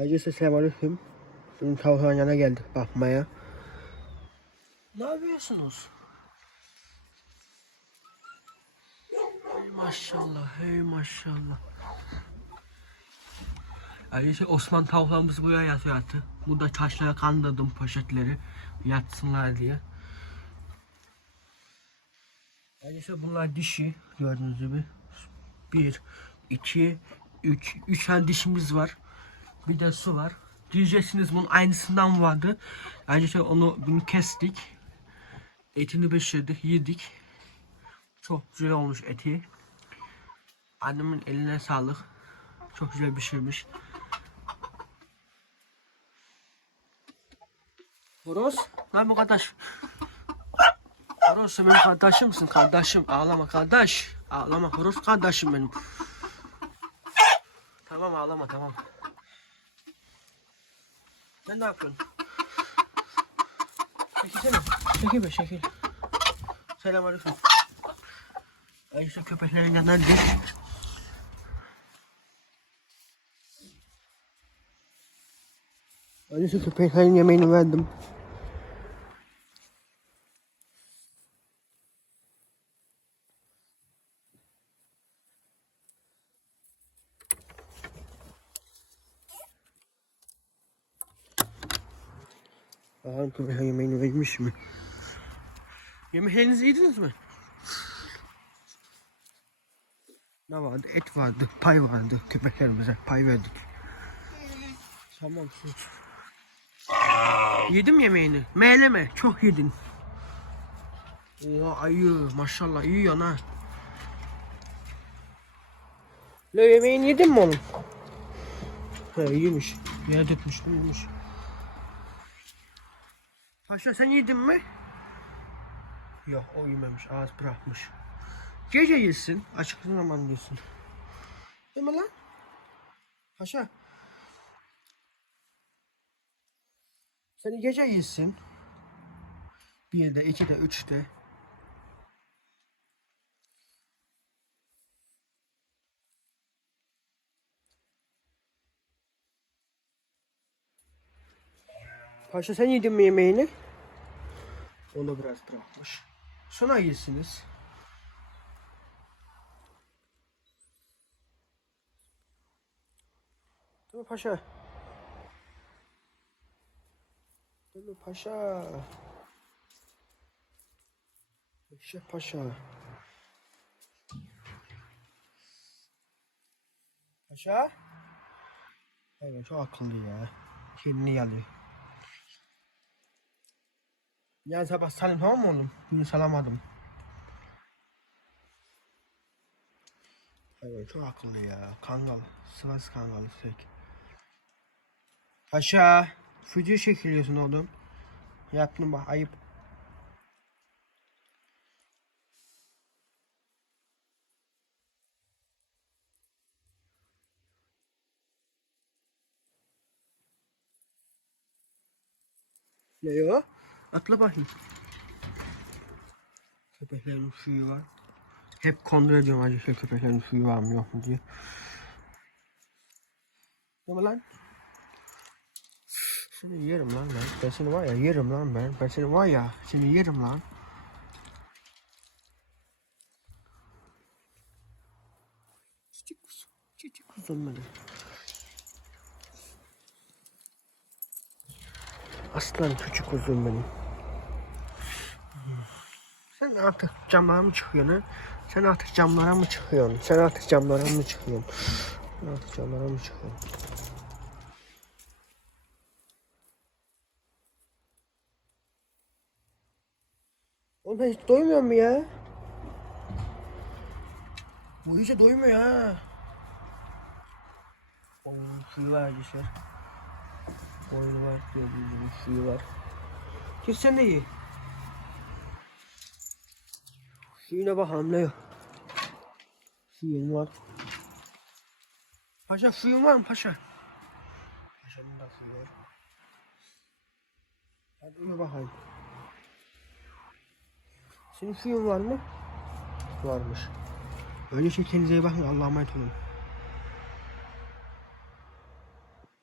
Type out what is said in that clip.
Herkese selamünaleyküm. Şimdi tavukların yanına geldik bakmaya. Ne yapıyorsunuz? Hey maşallah, hey maşallah. Ayrıca Osman tavuklarımız buraya yatıyor yattı. Burada taşlara kandırdım poşetleri yatsınlar diye. Ayrıca bunlar dişi gördüğünüz gibi. Bir, iki, üç. Üç tane dişimiz var. Bir de su var. Diyeceksiniz bunun aynısından vardı. Ayrıca onu bunu kestik. Etini pişirdik, yedik. Çok güzel olmuş eti. Annemin eline sağlık. Çok güzel pişirmiş. Horoz, ne yapıyorsun kardeş? Horoz sen benim kardeşimsin kardeşim. Ağlama kardeş. Ağlama horoz kardeşim benim. Tamam ağlama tamam. Sen ne yapıyorsun? Çekilsene. Çekil be çekil. Selamünaleyküm. Ay işte köpeklerin yanına git. Öyleyse köpeklerin yemeğini verdim. Bakalım köpekler yemeğini vermiş mi? Yemeklerinizi yediniz mi? Ne vardı? Et vardı, pay vardı. Köpeklerimize pay verdik. Tamam sus. Yedim yemeğini. Meğleme. Çok yedin. Oha ayı. Maşallah iyi yana. Ne yemeğini yedin mi oğlum? He iyiymiş. Yere dökmüştüm yemiş. Paşa sen yedin mi? Yok o yememiş. Ağız bırakmış. Gece yesin. Açık zaman yesin. Değil mi lan? Paşa. Seni gece yesin. Bir de, iki de, üç de. Paşa sen yedin mi yemeğini? Onu biraz bırakmış. Sonra yesiniz. Değil mi paşa? Değil mi paşa? Paşa paşa. Paşa? Evet çok akıllı ya. Kendini yalıyor. Ya sabah salim tamam mı oğlum? Bugün salamadım. Evet çok akıllı ya. Kangal. Sivas kangalı sürekli. Paşa. Video çekiliyorsun oğlum. Yaptın bak ayıp. Ne ya? Atla bakayım. Köpeklerin suyu var. Hep kontrol ediyorum acaba köpeklerin suyu var mı yok mu diye. Ne mi lan? Seni yerim lan ben. Ben seni var ya yerim lan ben. Ben seni var ya seni yerim lan. Çiçek kuzum. Çiçek kuzum benim. Aslan küçük kuzum benim. Sen artık camlara mı çıkıyorsun? Sen artık camlara mı çıkıyorsun? Sen artık camlara mı çıkıyorsun? Sen artık camlara mı çıkıyorsun? Oğlum ben hiç doymuyor mu ya? Bu iyice doymuyor ha. Oyun suyu var arkadaşlar. Oyunu var gördüğünüz gibi suyu var. Git sen de ye. Suyuna bakalım ne yok. Suyun var. Paşa suyun var mı paşa? Paşanın da suyu var. Hadi uyu bakalım. Senin suyun var mı? Varmış. Öyleyse kendinize iyi bakın. Allah'a emanet olun.